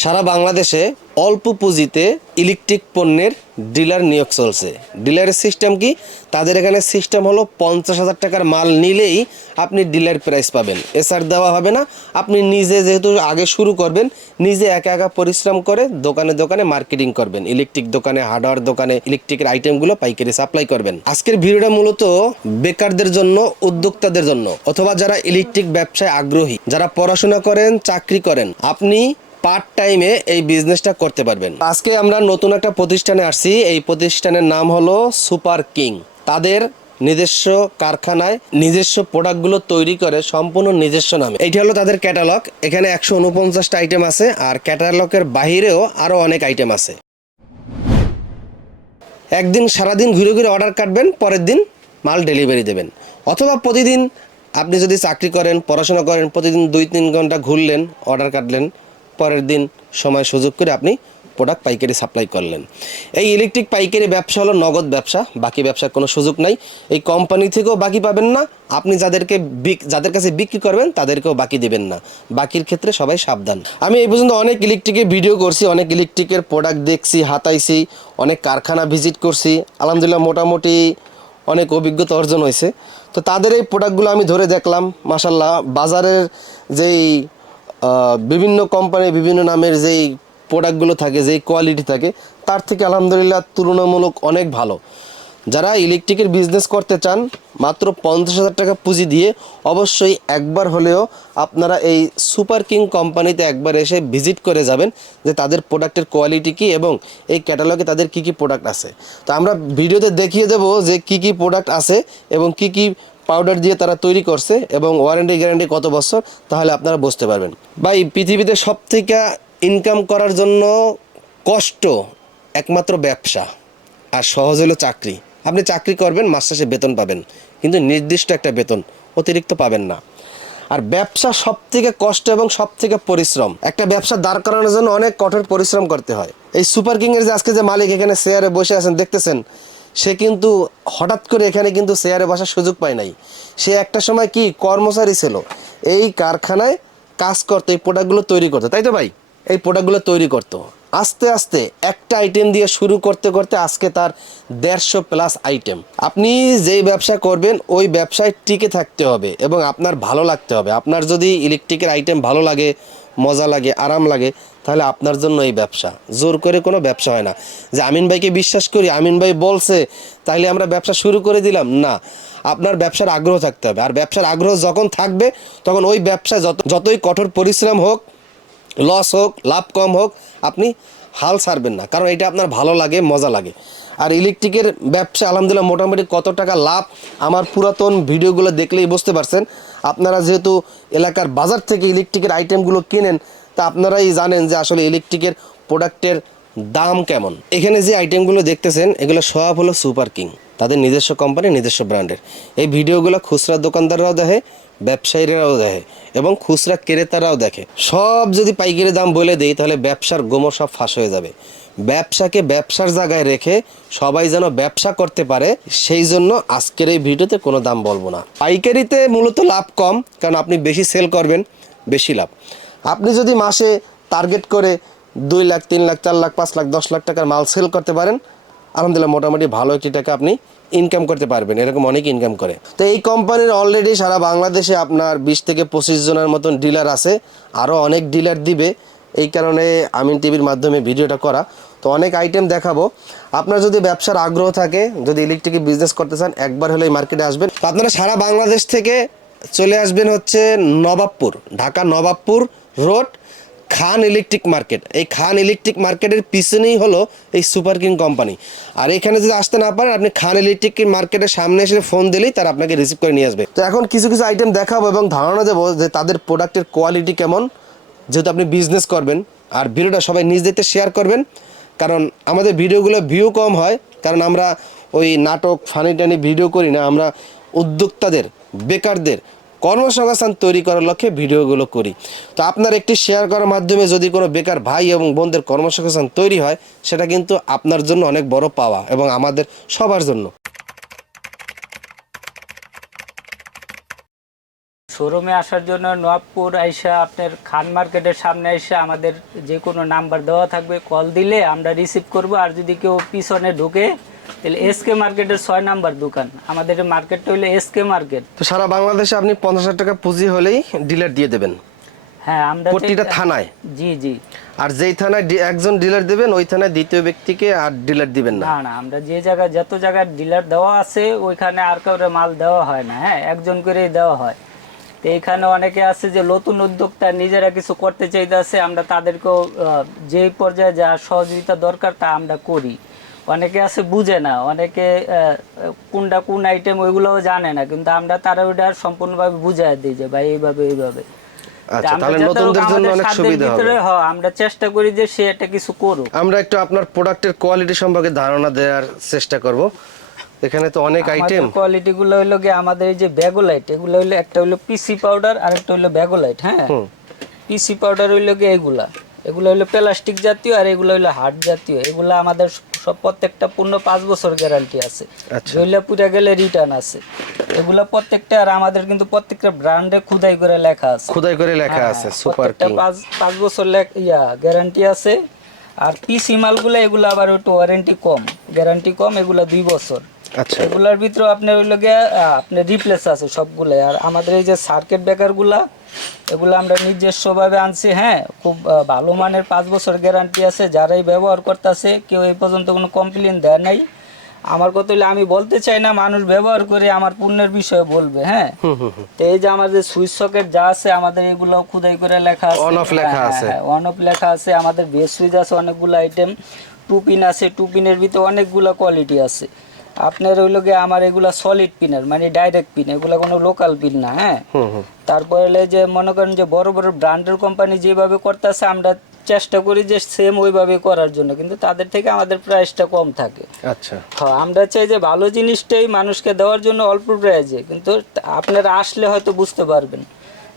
সারা বাংলাদেশে অল্প পুঁজিতে ইলেকট্রিক পণ্যের ডিলার নিয়োগ চলছে। ডিলারের সিস্টেম কি? তাদের এখানে সিস্টেম হলো পঞ্চাশ হাজার টাকার মাল নিলেই আপনি ডিলার প্রাইস পাবেন। এসআর দেওয়া হবে না। আপনি নিজে যেহেতু আগে শুরু করবেন, নিজে একা একা পরিশ্রম করে দোকানে দোকানে মার্কেটিং করবেন। ইলেকট্রিক দোকানে হার্ডওয়্যার দোকানে ইলেকট্রিকের আইটেমগুলো পাইকারি সাপ্লাই করবেন। আজকের ভিডিওটা মূলত বেকারদের জন্য, উদ্যোক্তাদের জন্য, অথবা যারা ইলেকট্রিক ব্যবসায় আগ্রহী, যারা পড়াশোনা করেন, চাকরি করেন, আপনি পার্ট টাইমে এই বিজনেসটা করতে পারবেন। আজকে আমরা নতুন একটা প্রতিষ্ঠানে আসছি। এই প্রতিষ্ঠানের নাম হলো সুপার কিং তাদের নিজস্ব কারখানায় নিজস্ব প্রোডাক্টগুলো তৈরি করে সম্পূর্ণ নিজস্ব নামে। এইটা হলো তাদের ক্যাটালগ এখানে একশো উনপঞ্চাশটা আইটেম আছে আর ক্যাটালগের বাহিরেও আরও অনেক আইটেম আছে। একদিন সারাদিন ঘুরে ঘুরে অর্ডার কাটবেন, পরের দিন মাল ডেলিভারি দেবেন। অথবা প্রতিদিন আপনি যদি চাকরি করেন, পড়াশোনা করেন, প্রতিদিন দুই তিন ঘণ্টা ঘুরলেন অর্ডার কাটলেন পরের দিন সময় সুযোগ করে আপনি প্রোডাক্ট পাইকারি সাপ্লাই করলেন। এই ইলেকট্রিক পাইকারি ব্যবসা হলো নগদ ব্যবসা, বাকি ব্যবসার কোনো সুযোগ নাই। এই কোম্পানি থেকেও বাকি পাবেন না। আপনি যাদেরকে যাদের কাছে বিক্রি করবেন, তাদেরকেও বাকি দেবেন না। বাকির ক্ষেত্রে সবাই সাবধান। আমি এই পর্যন্ত অনেক ইলেকট্রিকের ভিডিও করছি, অনেক ইলেকট্রিকের প্রোডাক্ট দেখছি, হাতাইছি, অনেক কারখানা ভিজিট করছি। আলহামদুলিল্লাহ মোটামুটি অনেক অভিজ্ঞতা অর্জন হয়েছে। তো তাদের এই প্রোডাক্টগুলো আমি ধরে দেখলাম মাসাল্লাহ বাজারের যেই বিভিন্ন কোম্পানি বিভিন্ন নামের যেই প্রোডাক্টগুলো থাকে, যেই কোয়ালিটি থাকে, তার থেকে আলহামদুলিল্লাহ তুলনামূলক অনেক ভালো। যারা ইলেকট্রিকের বিজনেস করতে চান, মাত্র পঞ্চাশ হাজার টাকা পুঁজি দিয়ে অবশ্যই একবার হলেও আপনারা এই সুপার কিং কোম্পানিতে একবার এসে ভিজিট করে যাবেন যে তাদের প্রোডাক্টের কোয়ালিটি কী এবং এই ক্যাটালগে তাদের কী কী প্রোডাক্ট আছে। তো আমরা ভিডিওতে দেখিয়ে দেবো যে কী কী প্রোডাক্ট আছে এবং কী কী পাউডার দিয়ে তারা তৈরি করছে এবং ওয়ারেন্টি গ্যারান্টি কত বছর, তাহলে আপনারা বুঝতে পারবেন। ভাই, পৃথিবীতে সব থেকে ইনকাম করার জন্য কষ্ট একমাত্র ব্যবসা আর সহজ হলো চাকরি। আপনি চাকরি করবেন, মাস শেষে বেতন পাবেন, কিন্তু নির্দিষ্ট একটা বেতন অতিরিক্ত পাবেন না। আর ব্যবসা সব থেকে কষ্ট এবং সব থেকে পরিশ্রম। একটা ব্যবসা দাঁড় করানোর জন্য অনেক কঠোর পরিশ্রম করতে হয়। এই সুপার কিংয়ের যে আজকে যে মালিক এখানে শেয়ারে বসে আছেন, দেখতেছেন সে কিন্তু হঠাৎ করে এখানে কিন্তু চেয়ারে বসার সুযোগ পায় নাই। সে একটা সময় কি কর্মচারী ছিল, এই কারখানায় কাজ করতো, এই প্রোডাক্টগুলো তৈরি করতো। তাই তো ভাই? এই প্রোডাক্টগুলো তৈরি করতো। আস্তে আস্তে একটা আইটেম দিয়ে শুরু করতে করতে আজকে তার দেড়শো প্লাস আইটেম আপনি যেই ব্যবসা করবেন, ওই ব্যবসায় টিকে থাকতে হবে এবং আপনার ভালো লাগতে হবে। আপনার যদি ইলেকট্রিকের আইটেম ভালো লাগে, মজা লাগে, আরাম লাগে তাহলে আপনার জন্য এই ব্যবসা। জোর করে কোনো ব্যবসা হয় না। যে আমিন ভাইকে বিশ্বাস করি, আমিন ভাই বলছে তাহলে আমরা ব্যবসা শুরু করে দিলাম। না, আপনার ব্যবসার আগ্রহ থাকতে হবে। আর ব্যবসার আগ্রহ যখন থাকবে, তখন ওই ব্যবসা যত, যতই কঠোর পরিশ্রম হোক লস হোক, লাভ কম হোক, আপনি হাল ছাড়বেন না। কারণ এটা আপনার ভালো লাগে, মজা লাগে। আর ইলেকট্রিকের ব্যবসা, আলহামদুলিল্লাহ, মোটামুটি কত টাকা লাভ? আমার পুরাতন ভিডিওগুলো দেখলেই বুঝতে পারছেন। আপনারা যেহেতু এলাকার বাজার থেকে ইলেকট্রিকের আইটেমগুলো কিনেন তা আপনারাই জানেন যে আসলে ইলেকট্রিকের প্রোডাক্টের দাম কেমন। এখানে যে আইটেমগুলো দেখতেছেন, এগুলো সব হলো সুপার কিং তাদের নিজস্ব কোম্পানি নিজস্ব ব্র্যান্ডের এই ভিডিওগুলো খুচরা দোকানদাররাও দেখে, ব্যবসায়ীরাও দেখে এবং খুচরা ক্রেতারাও দেখে। সব যদি পাইকারি দাম বলে দেই, তাহলে ব্যবসার গোমর সব ফাঁস হয়ে যাবে। ব্যবসাকে ব্যবসার জায়গায় রেখে সবাই যেন ব্যবসা করতে পারে, সেই জন্য আজকের এই ভিডিওতে কোনো দাম বলব না। পাইকারিতে মূলত লাভ কম, কারণ আপনি বেশি সেল করবেন, বেশি লাভ। আপনি যদি মাসে টার্গেট করে দুই লাখ, তিন লাখ, চার লাখ, পাঁচ লাখ, দশ লাখ টাকার মাল সেল করতে পারেন, আলহামদুলিল্লাহ মোটামুটি ভালো একটি টাকা আপনি ইনকাম করতে পারবেন, এরকম অনেক ইনকাম করে। তো এই কোম্পানির অলরেডি সারা বাংলাদেশে আপনার বিশ থেকে পঁচিশ জনের মতন ডিলার আছে আরও অনেক ডিলার দিবে। এই কারণে আমিন টিভির মাধ্যমে ভিডিওটা করা। তো অনেক আইটেম দেখাবো। আপনার যদি ব্যবসার আগ্রহ থাকে, যদি ইলেকট্রিক বিজনেস করতে চান, একবার হলে এই মার্কেটে আসবেন। আপনারা সারা বাংলাদেশ থেকে চলে আসবেন হচ্ছে Nawabpur, Dhaka Nawabpur. Road, Khan electric market. এই খান ইলেকট্রিক মার্কেটের পিছনেই হলো এই সুপার কিং কোম্পানি। আর এখানে যদি আসতে না পারেন, আপনি খান ইলেকট্রিক মার্কেটের সামনে এসে ফোন দিলেই তারা আপনাকে রিসিভ করে নিয়ে আসবে। তো এখন কিছু কিছু আইটেম দেখাবো এবং ধারণা দেবো যে তাদের প্রোডাক্টের কোয়ালিটি কেমন। যেহেতু আপনি বিজনেস করবেন, আর ভিডিওটা সবাই নিজ দিতে শেয়ার করবেন, কারণ আমাদের ভিডিওগুলো ভিউ কম হয়, কারণ আমরা ওই নাটক ফানি টানি ভিডিও করি না, আমরা উদ্যোক্তাদের, বেকারদের কর্মসংস্থান তৈরি করার লক্ষ্যে ভিডিওগুলো করি। তো আপনার একটি শেয়ার করার মাধ্যমে যদি কোনো বেকার ভাই এবং বোনদের কর্মসংস্থান তৈরি হয়, সেটা কিন্তু আপনার জন্য অনেক বড় পাওয়া এবং আমাদের সবার জন্য। শোরুমে আসার জন্য নবাবপুর আইসা আপনার খান মার্কেটের সামনে এসে আমাদের যে কোনো নাম্বার দেওয়া থাকবে। কল দিলে আমরা রিসিভ করব, আর যদি কেউ পিছনে ঢুকে তাহলে এসকে মার্কেটের ছয় নাম্বার দোকান। আমাদের মার্কেটটা হলো এসকে মার্কেট তো সারা বাংলাদেশে আপনি পঞ্চাশ হাজার টাকা পুঁজি হলেই ডিলার দিয়ে দেবেন। হ্যাঁ আমরা প্রতিটা থানায়। জি জি। আর যেই থানায় একজন ডিলার দেবেন ওই থানায় দ্বিতীয় ব্যক্তিকে আর ডিলার দিবেন না। না আমরা যে জায়গায় যত জায়গায় ডিলার দেওয়া আছে ওইখানে আর কাউরে মাল দেওয়া হয় না হ্যাঁ? একজন করেই দেওয়া হয়। তো এখানে অনেকে আছে যে নতুন উদ্যোক্তা নিজেরা কিছু করতে চাইতেছে আমরা তাদেরকেও যেই পর্যায়ে যা সহযোগিতা দরকার তা আমরা করি। অনেকে আছে বুঝে না অনেকে কোনটা কোন আইটেম ওইগুলোও জানে না কিন্তু আমরা তারা ওইটা সম্পূর্ণভাবে বুঝাই দিই যে ভাই এইভাবে এইভাবে। আচ্ছা আমরা হ্যাঁ, চেষ্টা করি যে সে একটা কিছু করুক। আমরা একটু আপনার প্রোডাক্টের কোয়ালিটি সম্পর্কে ধারণা দেওয়ার চেষ্টা করব। এখানে তো অনেক আইটেম কোয়ালিটি গুলো আমাদের এই যে ব্যাগোলাইট এগুলো হইল একটা হইল পিসি পাউডার আর একটা হইল ব্যাগোলাইট হ্যাঁ? পিসি পাউডার হইল এগুলা। এগুলো হইল প্লাস্টিক জাতীয় আর এগুলো হইল হার্ড জাতীয়। এগুলো আমাদের সব প্রত্যেকটা পূর্ণ পাঁচ বছর গ্যারান্টি আছে। জৈলা পুরা গেলে রিটার্ন আছে। এগুলো প্রত্যেকটা আর আমাদের কিন্তু প্রত্যেকটা ব্র্যান্ডে খুদাই করে লেখা আছে। খুদাই করে লেখা আছে হ্যাঁ, সুপার কিং পাঁচ পাঁচ বছর ইয়া গ্যারান্টি আছে। আর পিসি মালগুলো এগুলো আবার একটু ওয়ারেন্টি কম। গ্যারান্টি কম এগুলো দুই বছর। আচ্ছা। এগুলোর ভিতরে আপনার ওই লগে আপনার রিপ্লেস আছে সবগুলো আর আমাদের এই যে সার্কিট ব্রেকারগুলা এগুলো আমরা নিজস্বভাবে আনছি হ্যাঁ? খুব ভালো মানের পাঁচ বছর গ্যারান্টি আছে। যারাই ব্যবহার করতেছে কেউ এই পর্যন্ত কোনো কমপ্লেন দেয় নাই। আমার কথা হলে আমি বলতে চাই না মানুষ ব্যবহার করে আমার পুণ্যের বিষয়ে বলবে হ্যাঁ। তো এই যে আমাদের সুইচ সকেট যা আছে আমাদের এগুলো খুদাই করে লেখা আছে। On off লেখা আছে। অন অফ লেখা আছে। আমাদের বেস সুইচ আছে অনেকগুলো আইটেম টু পিন আছে টু পিনের ভিতরে অনেকগুলো কোয়ালিটি আছে। আপনার ওই লোকে আমার এগুলা সলিড পিনের মানে ডাইরেক্ট পিন এগুলো কোনো লোকাল পিন না হ্যাঁ? তারপরে যে মনে করেন যে বড় বড় ব্র্যান্ডের কোম্পানি যেভাবে করতেছে আমরা চেষ্টা করি যে সেম ওইভাবে করার জন্য কিন্তু তাদের থেকে আমাদের প্রাইসটা কম থাকে। আচ্ছা। হ্যাঁ আমরা চাই যে ভালো জিনিসটাই মানুষকে দেওয়ার জন্য অল্প প্রাইজে কিন্তু আপনারা আসলে হয়তো বুঝতে পারবেন।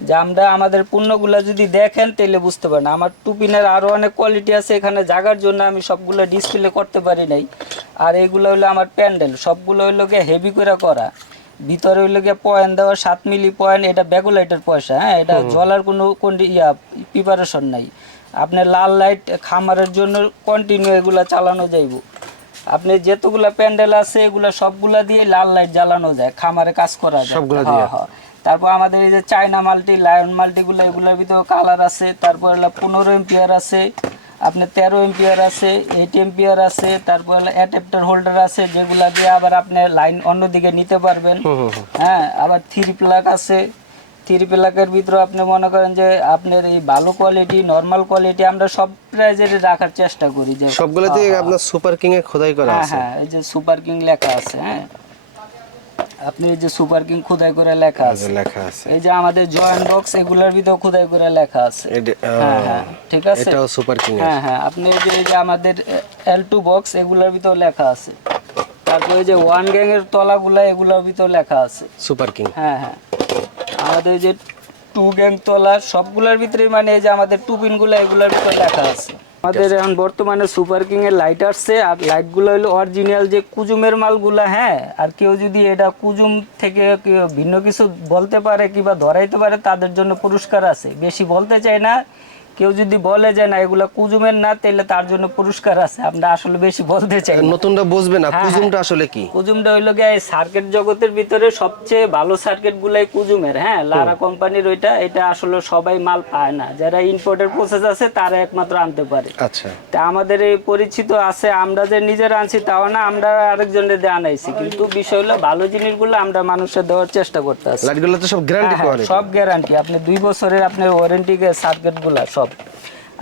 যে আমরা আমাদের পণ্যগুলো যদি দেখেন তাহলে বুঝতে পারেন। আমার টুপিনের আরও অনেক কোয়ালিটি আছে এখানে জাগার জন্য আমি সবগুলো ডিসপ্লে করতে পারি নাই। আর এইগুলো হলো আমার প্যান্ডেল সবগুলো হইল গিয়ে হেভি করে করা। ভিতরে হইল গিয়ে পয়েন্ট দেওয়া সাত মিলি পয়েন্ট এটা ব্যাকোলাইটের পয়সা হ্যাঁ? এটা জ্বলার কোনো কোন ইয়া প্রিপারেশন নাই। আপনার লাল লাইট খামারের জন্য কন্টিনিউ এগুলা চালানো যাইব। আপনি যেতগুলা প্যান্ডেল আছে এগুলা সবগুলা দিয়ে লাল লাইট জ্বালানো যায় খামারে কাজ করা যায়। সবগুলা হ্যাঁ, দিয়ে? হ্যাঁ। তারপর আমাদের এই যে চায়না মাল্টি লায়ন মাল্টিগুলো এগুলোর ভিতরে কালার আছে। তারপর হলো পনেরো এম্পিয়ার আছে আপনার তেরো এম্পিয়ার আছে এইট এম্পিয়ার আছে তারপর অ্যাডাপ্টার হোল্ডার আছে যেগুলা দিয়ে আবার আপনি লাইন অন্যদিকে নিতে পারবেন। হ্যাঁ আবার থ্রি প্লাগ আছে। থ্রি প্লাগের ভিতরে আপনি মনে করেন যে আপনার এই ভালো কোয়ালিটি নর্মাল কোয়ালিটি আমরা সব প্রাইজের রাখার চেষ্টা করি যে সবগুলোতে আপনার সুপার কিং এ খোদাই করা হ্যাঁ আছে। হ্যাঁ এই যে সুপার কিং লেখা আছে হ্যাঁ। আপনি এই যে সুপার কিং খোদাই করে লেখা আছে। লেখা আছে। এই যে আমাদের জয়েন্ট বক্স এগুলোর ভিতরে খোদাই করে লেখা আছে। হ্যাঁ হ্যাঁ ঠিক আছে? এটাও সুপার কিং হ্যাঁ হ্যাঁ আপনি এই যে এই যে আমাদের এল টু বক্স এগুলোর ভিতরে লেখা আছে। তারপরে এই যে ওয়ান গ্যাং এর তলাগুলা এগুলার ভিতরে লেখা আছে। সুপার কিং হ্যাঁ হ্যাঁ। আমাদের যে টু গ্যাং তলা সবগুলোর ভিতরে মানে এই যে আমাদের টু পিনগুলো এগুলার ভিতরে লেখা আছে। আমাদের এখন বর্তমানে সুপার কিং এর লাইট আসছে আর লাইটগুলো হলো অরিজিনাল যে কুজুমের মালগুলা হ্যাঁ? আর কেউ যদি এটা কুজুম থেকে কেউ ভিন্ন কিছু বলতে পারে কিংবা ধরাইতে পারে তাদের জন্য পুরস্কার আছে। বেশি বলতে চাই না। কেউ যদি বলে যে না এগুলা কুজুমের না তাহলে তার জন্য পুরস্কার আছে। আমরা আসলে বেশি বলতে চাই নতুনটা বুঝবে না হ্যাঁ, কুজুমটা আসলে কি? কুজুমটা হইল গিয়ে সার্কিট জগতের ভিতরে সবচেয়ে ভালো সার্কিট গুলাই কুজুমের হ্যাঁ? লারা কোম্পানির ওইটা এটা আসলে সবাই মাল পায় না। যারা ইম্পোর্টের প্রসেস আছে তারা একমাত্র আনতে পারে। আচ্ছা। তা আমাদের এই পরিচিত আছে আমরা যে নিজেরা আনছি তাও না আমরা আরেকজনের দিয়ে আনাইছি। কিন্তু বিষয় হলো ভালো জিনিসগুলো আমরা মানুষের দেওয়ার চেষ্টা করতে আছি। লাইটগুলো তো সব গ্যারান্টি হ্যাঁ, সব গ্যারান্টি আপনি দুই বছরের আপনার ওয়ারেন্টি সার্কিটগুলা সব।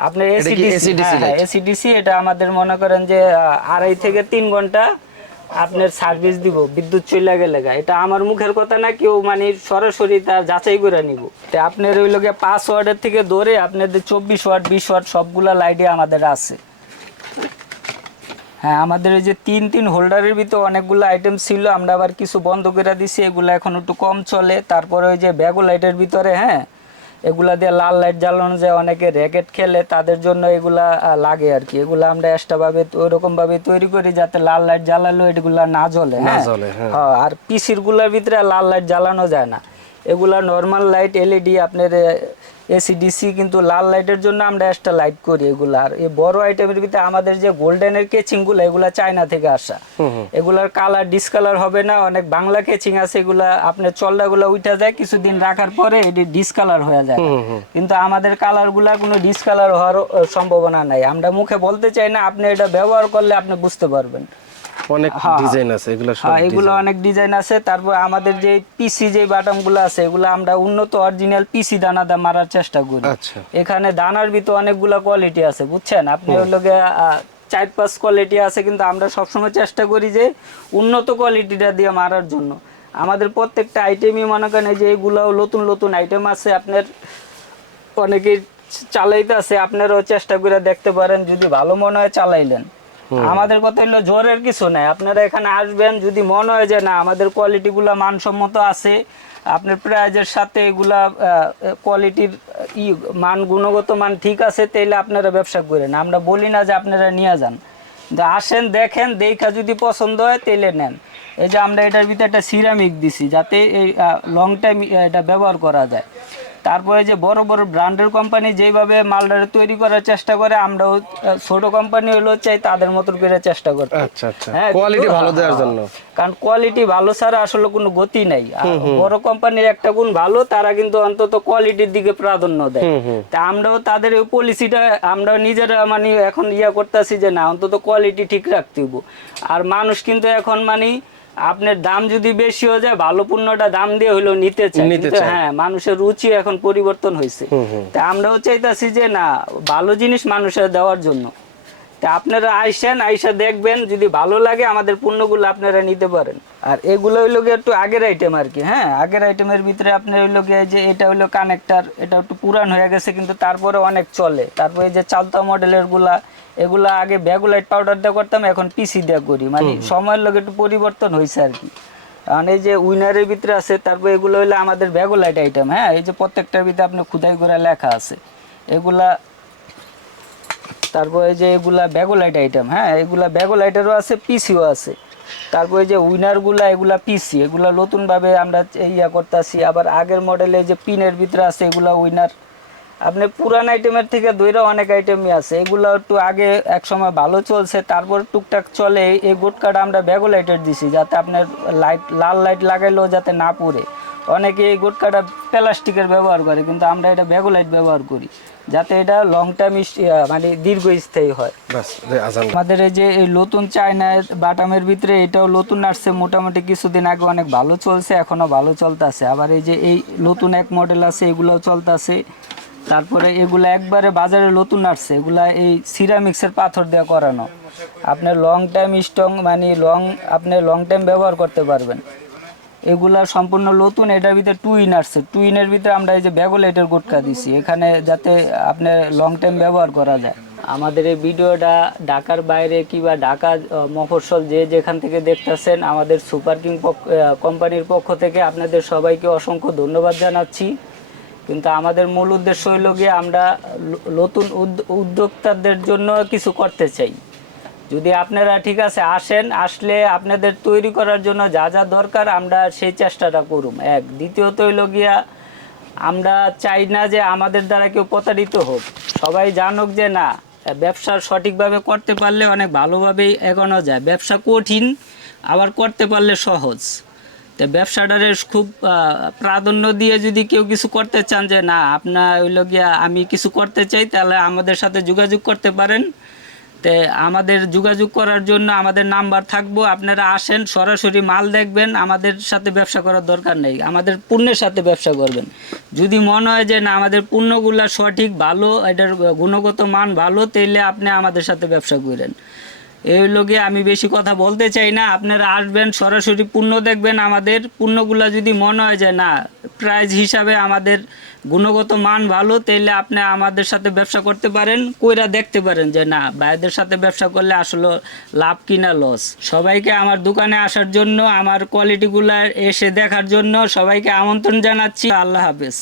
আপনার এসিডিসি light? এসিডিসি এটা আমাদের মনে করেন যে আড়াই থেকে তিন ঘণ্টা আপনার সার্ভিস দিব বিদ্যুৎ চলে গেলে। এটা আমার মুখের কথা না কেউ মানে সরাসরি তার যাচাই করে নিব। তো আপনার ওই লোকে পাঁচ ওয়ার্ডের থেকে ধরে আপনাদের চব্বিশ ওয়ার্ড বিশ ওয়ার্ড সবগুলা লাইটে আমাদের আছে। হ্যাঁ আমাদের এই যে তিন তিন হোল্ডারের ভিতর অনেকগুলো আইটেম ছিল আমরা আবার কিছু বন্ধ করে দিছি এগুলো এখন একটু কম চলে। তারপরে ওই যে ব্যাগো লাইটের ভিতরে হ্যাঁ এগুলা দিয়ে লাল লাইট জ্বালানো যায় অনেকে র্যাকেট খেলে তাদের জন্য এগুলা লাগে আর কি এগুলা আমরা এক্সট্রা ভাবে ওইরকম ভাবে তৈরি করি যাতে লাল লাইট জ্বালালেও এগুলা না জ্বলে হ্যাঁ। হ্যাঁ, আর পিসিরগুলার ভিতরে লাল লাইট জ্বালানো যায় না। এগুলা নর্মাল লাইট এলইডি আপনার এসিডিসি কিন্তু লাল লাইটের জন্য আমরা একটা লাইট করি এগুলা। আর এই বড় আইটেমের ভিতরে আমাদের যে গোল্ডেনের কেচিংগুলো এগুলা চায়না থেকে আসা। এগুলার কালার ডিসকালার হবে না অনেক বাংলা কেচিং আছে এগুলা আপনার চল্লাগুলো উঠে যায় কিছুদিন রাখার পরে এটি ডিসকালার হয়ে যায়। কিন্তু আমাদের কালারগুলা কোনো ডিসকালার হওয়ার সম্ভাবনা নাই। আমরা মুখে বলতে চাই না আপনি এটা ব্যবহার করলে আপনি বুঝতে পারবেন। অনেক হ্যাঁ। ডিজাইন আছে এগুলো সব হ্যাঁ এগুলো অনেক ডিজাইন আছে। তারপর আমাদের যে পিসি যে বাটামগুলো আছে এগুলো আমরা উন্নত অরিজিনাল পিসি দানাদা মারার চেষ্টা করি। আচ্ছা। এখানে দানার ভিতরে অনেকগুলা কোয়ালিটি আছে বুঝছেন? আপনি চার পাঁচ কোয়ালিটি আছে কিন্তু আমরা সবসময় চেষ্টা করি যে উন্নত কোয়ালিটিটা দিয়ে মারার জন্য। আমাদের প্রত্যেকটা আইটেমই মনে করেন এই যে এগুলো নতুন নতুন আইটেম আছে আপনার অনেকে চালাইতে আছে আপনারাও চেষ্টা করে দেখতে পারেন। যদি ভালো মনে হয় চালাইলেন। আমাদের কথা হলো জোরের কিছু নাই। আপনারা এখানে আসবেন, যদি মনে হয় যে না, আমাদের কোয়ালিটিগুলো মানসম্মত আছে, আপনার প্রাইজের সাথে এগুলা কোয়ালিটির ই, মান, গুণগত মান ঠিক আছে, তাইলে আপনারা ব্যবসা করেন। আমরা বলি না যে আপনারা নিয়ে যান। আসেন, দেখেন, দেখা যদি পছন্দ হয়, তাইলে নেন। এই যে আমরা এটার ভিতরে একটা সিরামিক দিছি, যাতে এই লং টাইম এটা ব্যবহার করা যায়। তারপরে যে বড় বড় ব্র্যান্ডের কোম্পানি যেভাবে মালটা তৈরি করার চেষ্টা করে আমরাও ছোট কোম্পানি হলেও চাই তাদের মতো করে চেষ্টা করতে। আচ্ছা আচ্ছা। হ্যাঁ, কোয়ালিটি ভালো দেওয়ার জন্য। কারণ কোয়ালিটি ভালো ছাড়া আসলে কোনো গতি নাই। বড় কোম্পানির একটা গুণ ভালো তারা কিন্তু অন্তত কোয়ালিটির দিকে প্রাধান্য দেয়। তা আমরাও তাদের ওই পলিসিটা আমরাও নিজেরা মানে এখন ইয়া করতেছি যে না অন্তত কোয়ালিটি ঠিক রাখতে। আর মানুষ কিন্তু এখন মানে আপনার দাম যদি বেশি হয়ে যায় ভালো পণ্যটা দাম দিয়ে হলো নিতে চায়। হ্যাঁ মানুষের রুচি এখন পরিবর্তন হয়েছে তা আমরাও চাইতাছি যে না ভালো জিনিস মানুষের দেওয়ার জন্য। তা আপনারা আইসেন আইসা দেখবেন যদি ভালো লাগে আমাদের পণ্যগুলো আপনারা নিতে পারেন। আর এগুলো হইল গিয়ে একটু আগের আইটেম আর কি হ্যাঁ? আগের আইটেমের ভিতরে আপনার হইল গিয়ে যে এটা হইল কানেক্টার এটা একটু পুরান হয়ে গেছে কিন্তু তারপরে অনেক চলে। তারপরে এই যে চালতা মডেলেরগুলা এগুলা আগে ব্যাগুলাইট পাউডার দিয়ে করতাম এখন পিসি দিয়ে করি। মানে সময়ের লগে একটু পরিবর্তন হয়েছে আর কি। কারণ এই যে উইনারের ভিতরে আছে তারপর এগুলো হলো আমাদের ব্যাগুলাইট আইটেম হ্যাঁ? এই যে প্রত্যেকটার ভিতরে আপনার খুদাই করে লেখা আছে। এগুলা তারপরে যে এগুলা ব্যাগোলাইট আইটেম হ্যাঁ এগুলা ব্যাগোলাইটেরও আছে, পিসিও আছে। তারপরে যে উইনারগুলা এগুলা পিসি, এগুলা নতুনভাবে আমরা ইয়া করতেছি। আবার আগের মডেলে যে পিনের ভিতরে আছে, এগুলা উইনার আপনি পুরান আইটেমের থেকে দইরা অনেক আইটেমই আছে। এগুলো একটু আগে এক সময় ভালো চলছে, তারপর টুকটাক চলে। এই গুটকাটা আমরা ব্যাগোলাইটের দিছি, যাতে আপনার লাইট লাল লাইট লাগাইলেও যাতে না পড়ে। অনেকে এই গুটকাটা প্লাস্টিকের ব্যবহার করে, কিন্তু আমরা এটা ব্যাগোলাইট ব্যবহার করি। যাতে এটা লং টাইম মানে দীর্ঘস্থায়ী হয়। আমাদের এই যে এই নতুন চায়না বাটামের ভিতরে এটাও নতুন আসছে মোটামুটি কিছুদিন আগে অনেক ভালো চলছে এখনও ভালো চলতেছে। আবার এই যে এই নতুন এক মডেল আছে এগুলোও চলতেছে। তারপরে এগুলা একবারে বাজারে নতুন আসছে এগুলা এই সিরামিক্সের পাথর দিয়ে করানো। আপনার লং টাইম স্ট্রং মানে লং আপনি লং টাইম ব্যবহার করতে পারবেন। এগুলা সম্পূর্ণ নতুন, এটার ভিতরে টু টুইন আসছে। টুইনের ভিতরে আমরা এই যে ব্যাগোলাইটের গোটকা দিছি। এখানে যাতে আপনার লং টাইম ব্যবহার করা যায়। আমাদের এই ভিডিওটা ঢাকার বাইরে কিংবা ঢাকা মফস্বল যে যেখান থেকে দেখতেছেন, আমাদের সুপার কিং কোম্পানির পক্ষ থেকে আপনাদের সবাইকে অসংখ্য ধন্যবাদ জানাচ্ছি। কিন্তু আমাদের মূল উদ্দেশ্য হইল গিয়ে আমরা নতুন উদ- উদ্যোক্তাদের জন্য কিছু করতে চাই। যদি আপনারা ঠিক আছে আসেন, আসলে আপনাদের তৈরি করার জন্য যা যা দরকার, আমরা সেই চেষ্টাটা করুম। এক। দ্বিতীয়ত হইল গিয়া, আমরা চাই না যে আমাদের দ্বারা কেউ প্রতারিত হোক। সবাই জানুক যে না, ব্যবসা সঠিকভাবে করতে পারলে অনেক ভালোভাবেই এগোনো যায়। ব্যবসা কঠিন, আবার করতে পারলে সহজ। তো ব্যবসাটারে খুব প্রাধান্য দিয়ে যদি কেউ কিছু করতে চান যে না, আপনার হইল গিয়া আমি কিছু করতে চাই, তাহলে আমাদের সাথে যোগাযোগ করতে পারেন। তে আমাদের যোগাযোগ করার জন্য আমাদের নাম্বার থাকব। আপনারা আসেন, সরাসরি মাল দেখবেন, আমাদের সাথে ব্যবসা করার দরকার নেই। আমাদের পণ্যের সাথে ব্যবসা করবেন। যদি মনে হয় যে, না, আমাদের পণ্যগুলা সঠিক, ভালো, এটার গুণগত মান ভালো, তাইলে আপনি আমাদের সাথে ব্যবসা করেন। এই লোকে আমি বেশি কথা বলতে চাই না। আপনারা আসবেন, সরাসরি পণ্য দেখবেন। আমাদের পণ্যগুলা যদি মনে হয় যে, না প্রাইজ হিসাবে আমাদের গুণগত মান ভালো, তাইলে আপনি আমাদের সাথে ব্যবসা করতে পারেন, কইরা দেখতে পারেন যে না, ভাইদের সাথে ব্যবসা করলে আসলে লাভ কিনা লস সবাইকে আমার দোকানে আসার জন্য, আমার কোয়ালিটিগুলো এসে দেখার জন্য সবাইকে আমন্ত্রণ জানাচ্ছি। আল্লাহ হাফেজ।